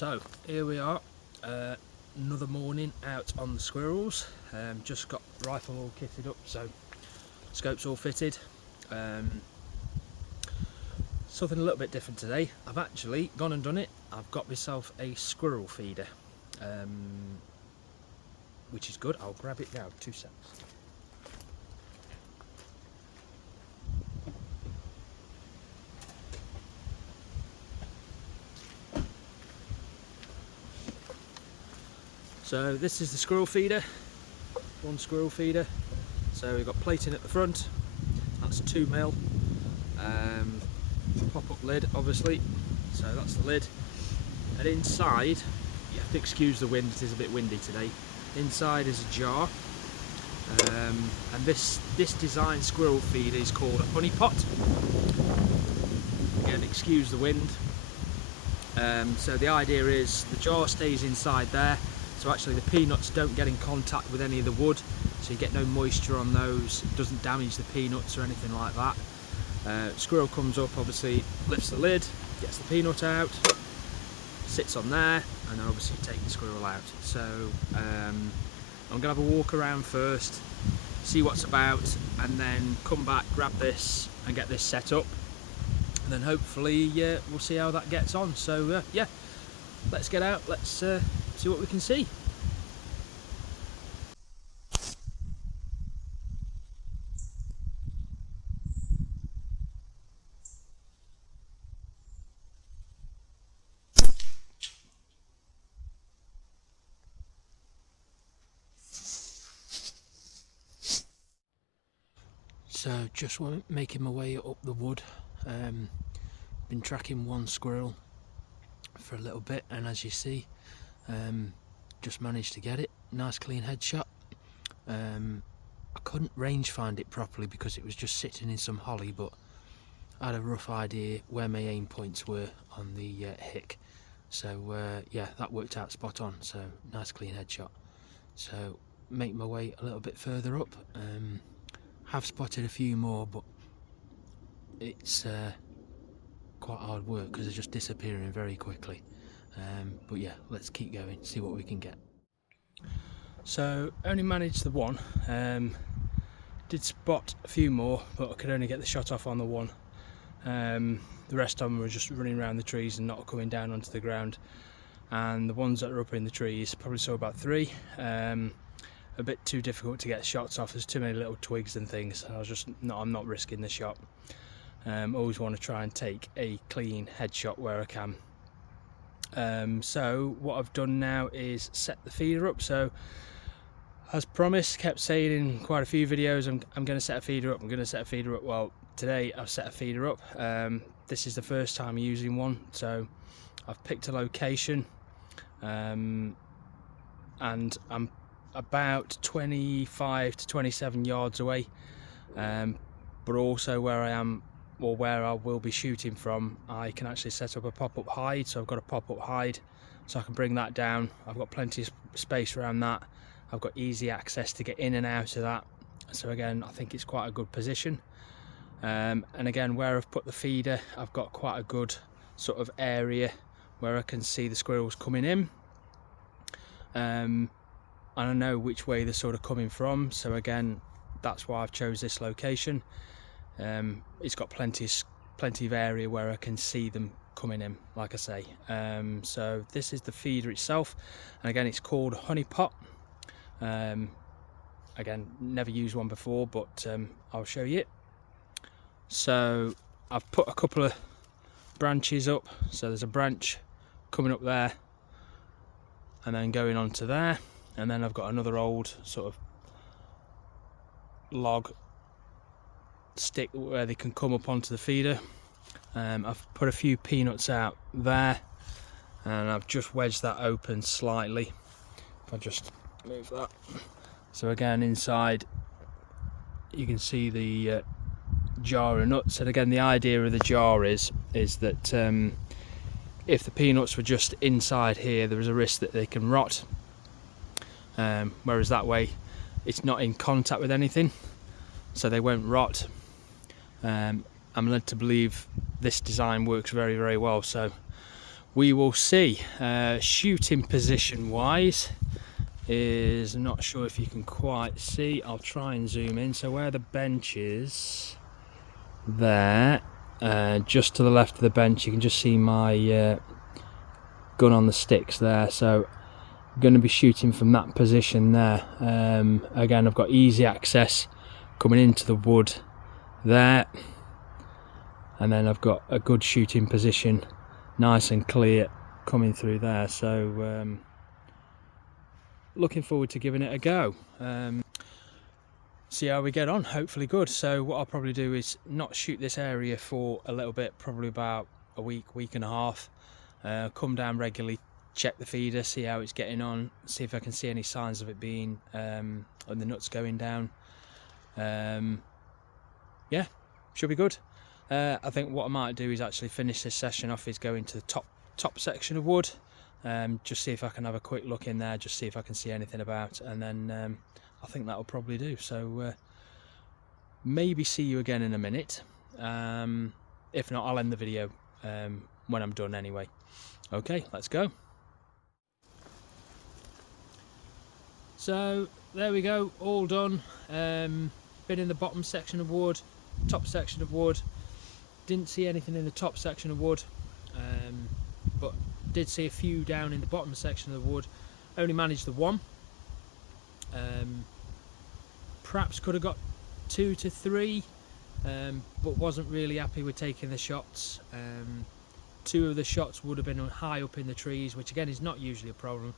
So here we are, another morning out on the squirrels. Just got rifle all kitted up, so scopes all fitted. Something a little bit different today. I've actually gone and done it. I've got myself a squirrel feeder, which is good. I'll grab it now, 2 seconds. So this is the squirrel feeder, one squirrel feeder. So we've got plating at the front, that's 2 mil. Pop-up lid obviously, so that's the lid. And inside, you have to excuse the wind, it is a bit windy today. Inside is a jar, and this design squirrel feeder is called a honey pot. Again, excuse the wind. So the idea is the jar stays inside there, so actually the peanuts don't get in contact with any of the wood, so you get no moisture on those, it doesn't damage the peanuts or anything like that. Squirrel comes up, obviously lifts the lid, gets the peanut out, sits on there, and then obviously take the squirrel out. So I'm going to have a walk around first, see what's about, and then come back, grab this and get this set up, and then hopefully we'll see how that gets on. So yeah, let's get out, let's see what we can see. So just making my way up the wood. Been tracking one squirrel for a little bit, and as you see, just managed to get it. Nice clean headshot. I couldn't range find it properly because it was just sitting in some holly, but I had a rough idea where my aim points were on the hick. So yeah, that worked out spot on. So nice clean headshot. So make my way a little bit further up. Have spotted a few more, but it's quite hard work because they're just disappearing very quickly. But yeah, let's keep going, see what we can get. So only managed the one. Did spot a few more, but I could only get the shot off on the one. The rest of them were just running around the trees and not coming down onto the ground. And the ones that are up in the trees, probably saw about 3. A bit too difficult to get shots off. There's too many little twigs and things. I'm not risking the shot. Always want to try and take a clean headshot where I can. So what I've done now is set the feeder up. So as promised, kept saying in quite a few videos, I'm going to set a feeder up, I'm going to set a feeder up. Well, today I've set a feeder up. This is the first time using one, so I've picked a location, and I'm about 25 to 27 yards away, but also where I am, or where I will be shooting from, I can actually set up a pop-up hide. So I've got a pop-up hide, so I can bring that down. I've got plenty of space around that. I've got easy access to get in and out of that. So again, I think it's quite a good position. And again, where I've put the feeder, I've got quite a good sort of area where I can see the squirrels coming in. And I know which way they're sort of coming from, so again, that's why I've chose this location. It's got plenty of area where I can see them coming in, like I say. So this is the feeder itself, and again, it's called honey pot. Again, never used one before, but I'll show you. So I've put a couple of branches up, so there's a branch coming up there and then going on to there, and then I've got another old sort of log stick where they can come up onto the feeder. I've put a few peanuts out there, and I've just wedged that open slightly. If I just move that, so again, inside you can see the jar of nuts. And again, the idea of the jar is that if the peanuts were just inside here, there is a risk that they can rot, whereas that way it's not in contact with anything, so they won't rot. I'm led to believe this design works very, very well. So we will see. Shooting position wise is, not sure if you can quite see, I'll try and zoom in. So where the bench is there, just to the left of the bench, you can just see my gun on the sticks there. So I'm going to be shooting from that position there. Again, I've got easy access coming into the wood there, and then I've got a good shooting position, nice and clear, coming through there. So looking forward to giving it a go. See how we get on, hopefully good. So what I'll probably do is not shoot this area for a little bit, probably about a week and a half. Come down regularly, check the feeder, see how it's getting on, see if I can see any signs of it being and the nuts going down. Yeah, should be good. I think what I might do is actually finish this session off is go into the top section of wood, just see if I can have a quick look in there, just see if I can see anything about, and then I think that'll probably do. So maybe see you again in a minute. If not, I'll end the video when I'm done anyway. Okay, let's go. So there we go, all done. Been in the bottom section of wood, top section of wood. Didn't see anything in the top section of wood, but did see a few down in the bottom section of the wood. Only managed the one. Perhaps could have got 2 to 3, but wasn't really happy with taking the shots. 2 of the shots would have been high up in the trees, which again is not usually a problem,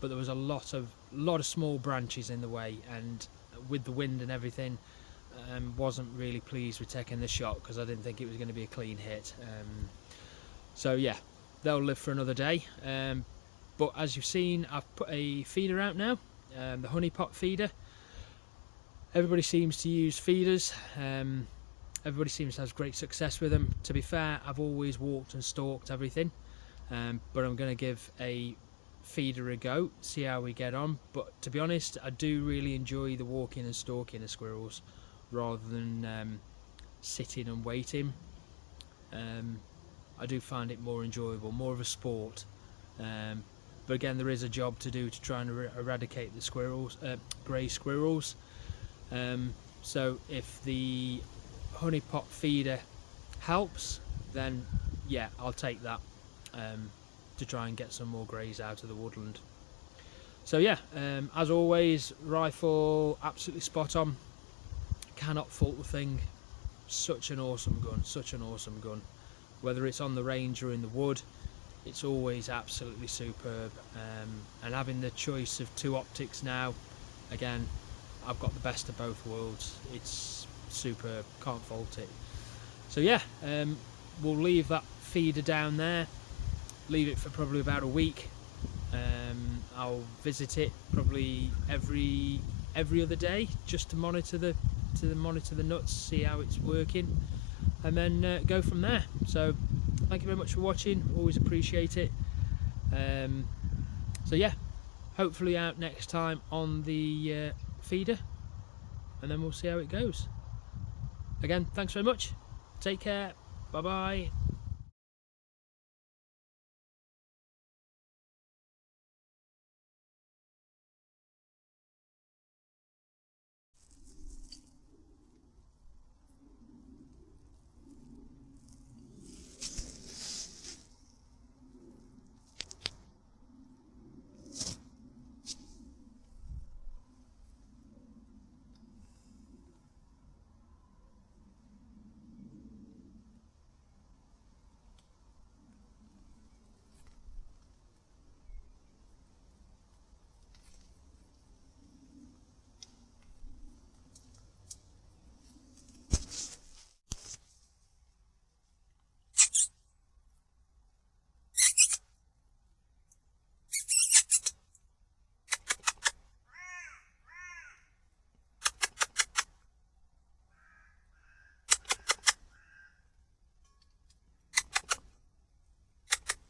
but there was a lot of small branches in the way, and with the wind and everything, wasn't really pleased with taking the shot because I didn't think it was going to be a clean hit. So yeah, they'll live for another day. But as you've seen, I've put a feeder out now, the honey pot feeder. Everybody seems to use feeders. Everybody seems to have great success with them. To be fair, I've always walked and stalked everything, but I'm going to give a feeder a go, see how we get on. But to be honest, I do really enjoy the walking and stalking of squirrels rather than sitting and waiting. I do find it more enjoyable, more of a sport. But again, there is a job to do to try and eradicate the squirrels, grey squirrels. So if the honey pot feeder helps, then yeah, I'll take that to try and get some more greys out of the woodland. So yeah, as always, rifle absolutely spot on, cannot fault the thing. Such an awesome gun, such an awesome gun. Whether it's on the range or in the wood, it's always absolutely superb. And having the choice of 2 optics now, again, I've got the best of both worlds. It's superb, can't fault it. So yeah, we'll leave that feeder down there, leave it for probably about a week. I'll visit it probably every other day just to monitor the nuts, see how it's working, and then go from there. So thank you very much for watching, always appreciate it. So yeah, hopefully out next time on the feeder, and then we'll see how it goes. Again, thanks very much, take care, bye bye.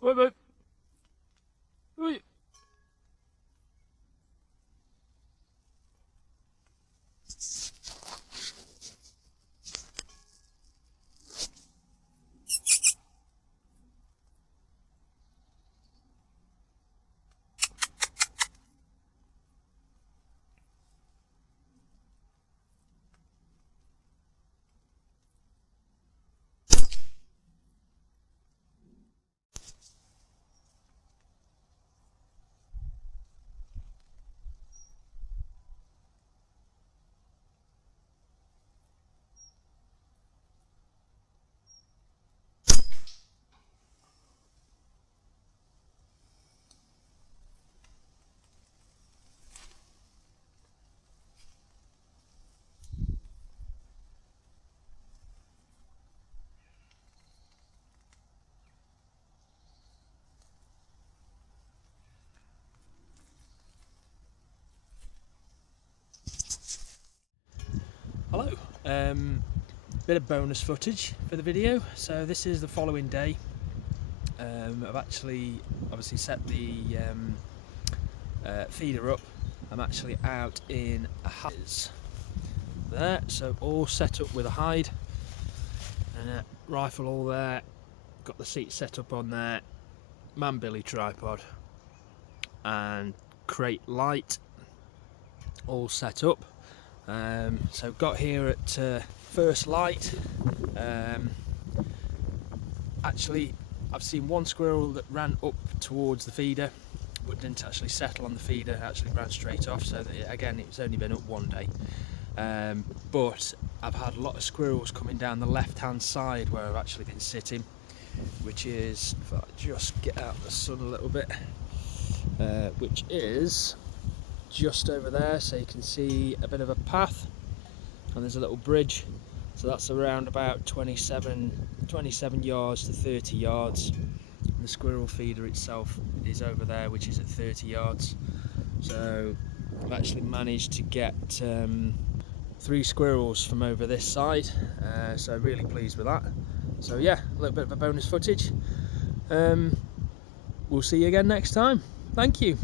Wait, wait. Wait. Bit of bonus footage for the video. So this is the following day. I've actually obviously set the feeder up. I'm actually out in a hide there, so all set up with a hide and a rifle all there. Got the seat set up on there, man billy tripod and crate light all set up. So got here at first light. Actually I've seen one squirrel that ran up towards the feeder but didn't actually settle on the feeder, actually ran straight off, so that, again, it's only been up one day. But I've had a lot of squirrels coming down the left hand side where I've actually been sitting, which is, if I just get out the sun a little bit, which is just over there, so you can see a bit of a path and there's a little bridge, so that's around about 27 yards to 30 yards. And the squirrel feeder itself is over there, which is at 30 yards. So I've actually managed to get 3 squirrels from over this side, so really pleased with that. So yeah, a little bit of a bonus footage. We'll see you again next time. Thank you.